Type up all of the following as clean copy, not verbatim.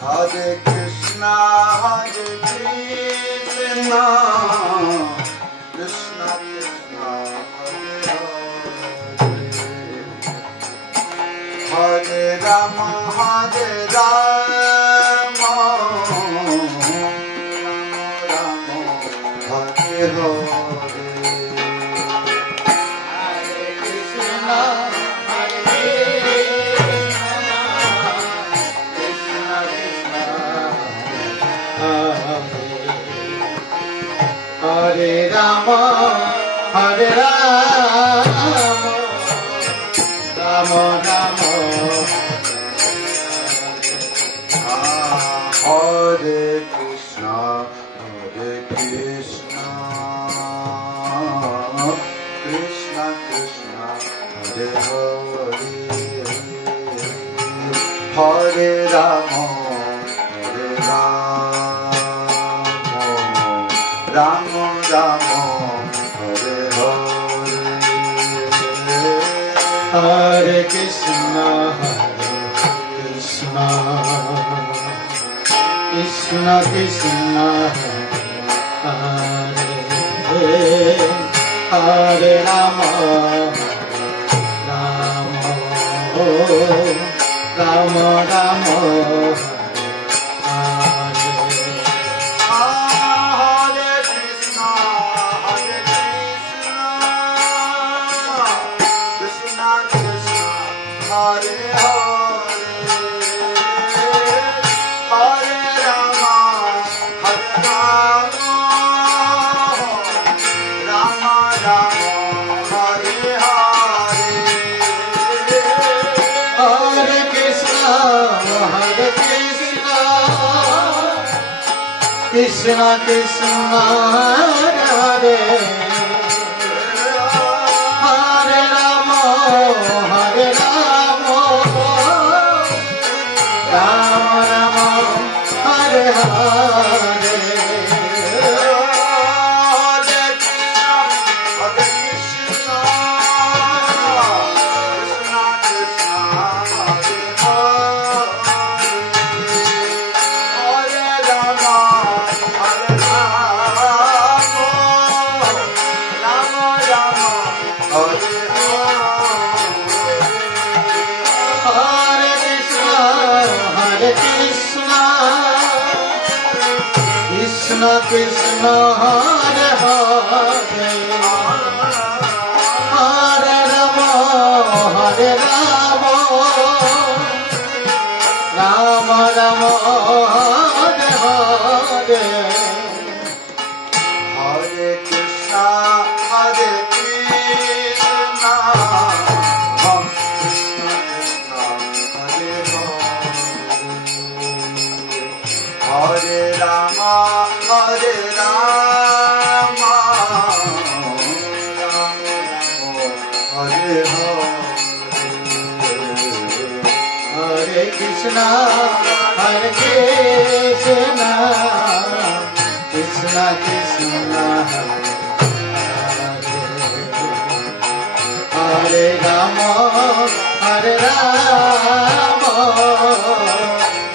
Hare Krishna, Krishna Krishna, Hare Rama, Hare Rama, Rama Hare Hare. Hare Rama, Hare Rama, Rama Rama, Hare Krishna, Krishna Krishna, Hare Hare, Hare Rama, Hare Rama, Rama Rama, Hare Hare, Hare Krishna, Krishna Krishna, Hare Hare Rama, Rama Rama Rama, Krishna Krishna, Hare Hare Rama, Hare Rama, Rama Rama, Hare Hare, Krishna Krishna, Hare Hare, Hare Rama, Hare Rama, Rama Rama, Hare Hare, Hare Krishna, Hare Krishna, Krishna Krishna, Hare Hare, Hare Rama, Hare Rama, Hare Hare, Hare Krishna, Hare Krishna, Krishna Krishna, Hare Rama, Hare Rama,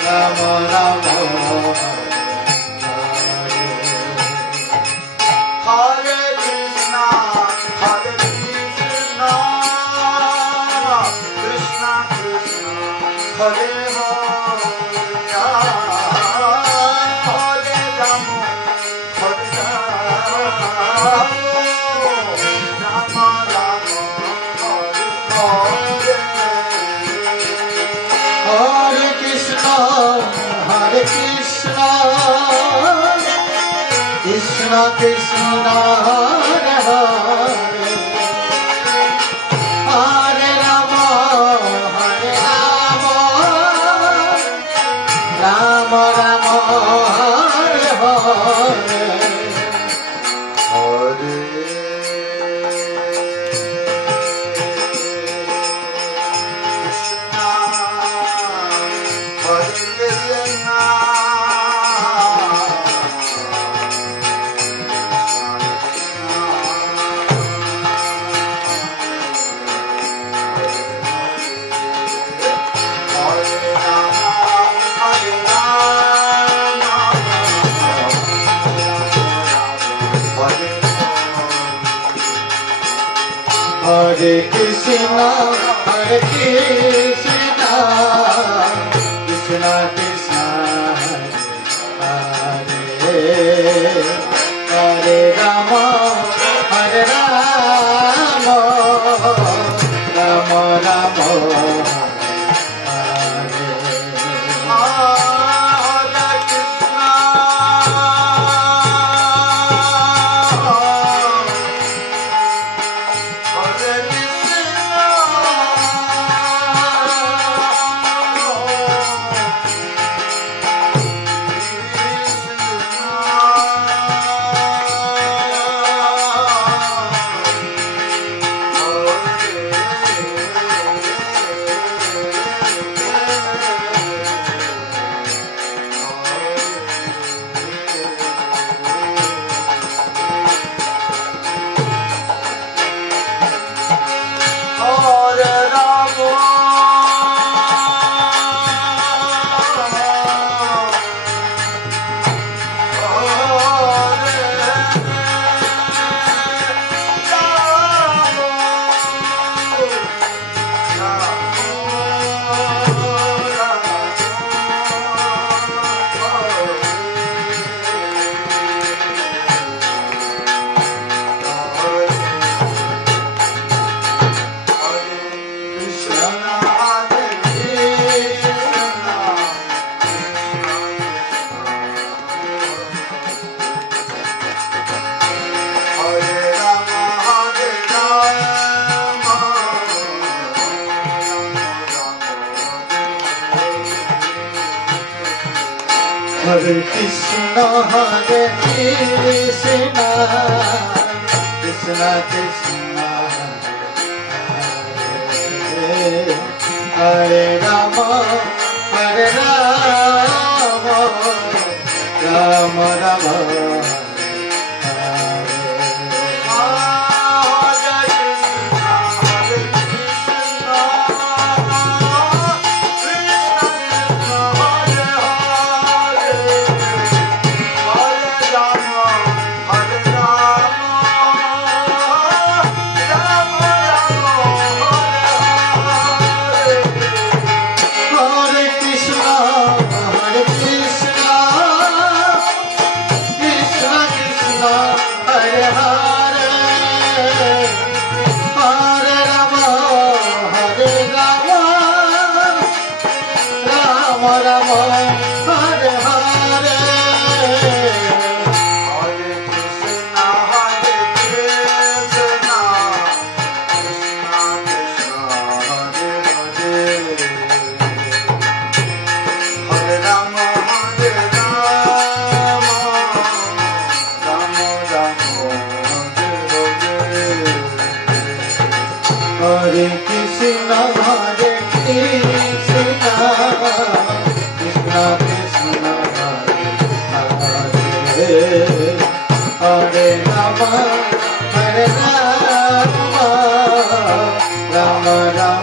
Rama Rama, Hare Krishna, Hare Krishna, Krishna Krishna, Hare Hare, Hare Rama, Hare Rama, Rama Rama, Hare Hare, Hare Krishna, Hare Krishna, Krishna Krishna, Hare Hare, Hare Rama, Hare Rama, Rama Rama, Hare Hare, Hare Krishna, Hare Krishna, Hare Krishna, Hare Krishna, Krishna Krishna, Hare Hare Rama, Hare Rama, Rama Rama, Hare Hare Krishna, Hare Krishna, Krishna Krishna, Hare Hare Rama, Hare Rama, Rama Rama, Hare Krishna, Hare Krishna, Krishna Krishna, Hare Hare Rama, Hare Rama, Rama Rama.